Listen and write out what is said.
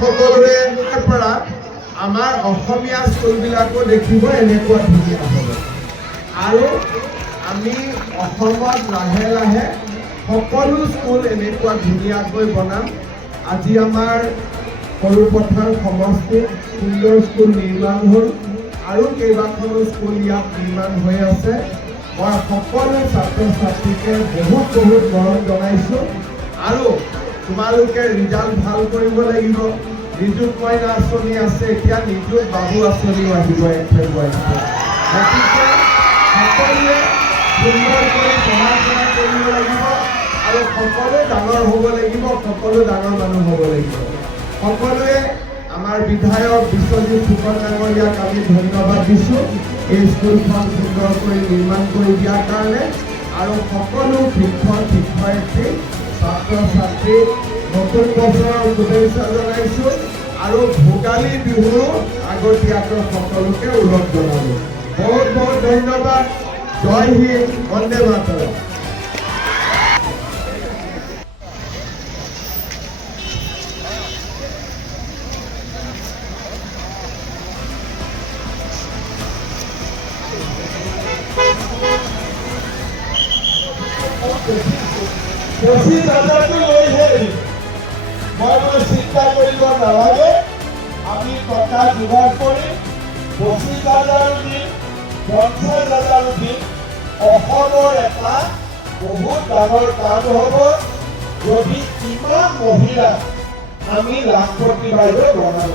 সকলোৰে পৰা আমাৰ অসমীয়া স্কুলবিলাকো দেখিব এনেকুৱা ধুনীয়া হ'ব আৰু আমি অসমত লাহে লাহে সকলো স্কুল এনেকুৱা ধুনীয়াকৈ বনাম। আজি আমাৰ সৰুপথাৰ সমষ্টিত সুন্দৰ স্কুল নিৰ্মাণ হ'ল আৰু কেইবাখনো স্কুল ইয়াত নিৰ্মাণ হৈ আছে। মই সকলো ছাত্ৰ ছাত্ৰীকে বহুত মৰম জনাইছোঁ আৰু তোমালোকে ৰিজাল্ট ভাল কৰিব লাগিব। নিযুত মইনা আঁচনি আছে, এতিয়া নিযুত বাবু আঁচনিও আহিব 1 ফেব্ৰুৱাৰীত। গতিকে সকলোৱে সুন্দৰকৈ পঢ়া শুনা কৰিব লাগিব আৰু সকলো ডাঙৰ হ'ব লাগিব, সকলো ডাঙৰ মানুহ হ'ব লাগিব। সকলোৱে আমাৰ বিধায়ক বিশ্বজিৎ ফুকন ডাঙৰীয়াক আমি ধন্যবাদ দিছোঁ এই স্কুলখন সুন্দৰকৈ নিৰ্মাণ কৰি দিয়াৰ কাৰণে আৰু সকলো শিক্ষক শিক্ষয়িত্ৰী ছাত্ৰ ছাত্ৰীক নতুন বছৰৰ শুভেচ্ছা জনাইছোঁ আৰু ভোগালী বিহুৰো আগতীয়াকৈ সকলোকে ওলগ জনালোঁ। বহুত ধন্যবাদ। জয় হিন্দ, বন্দে মাতৰম। বেছি দাদাটো লৈহে মই চিন্তা কৰিব নালাগে। আমি টকা যোগাৰ কৰি 25,000 দিম, 50,000 দিম। অসমৰ এটা বহুত ডাঙৰ কাম হ'ব যদি ইমান মহিলা আমি লাখপতি বাইদেউ বনাব।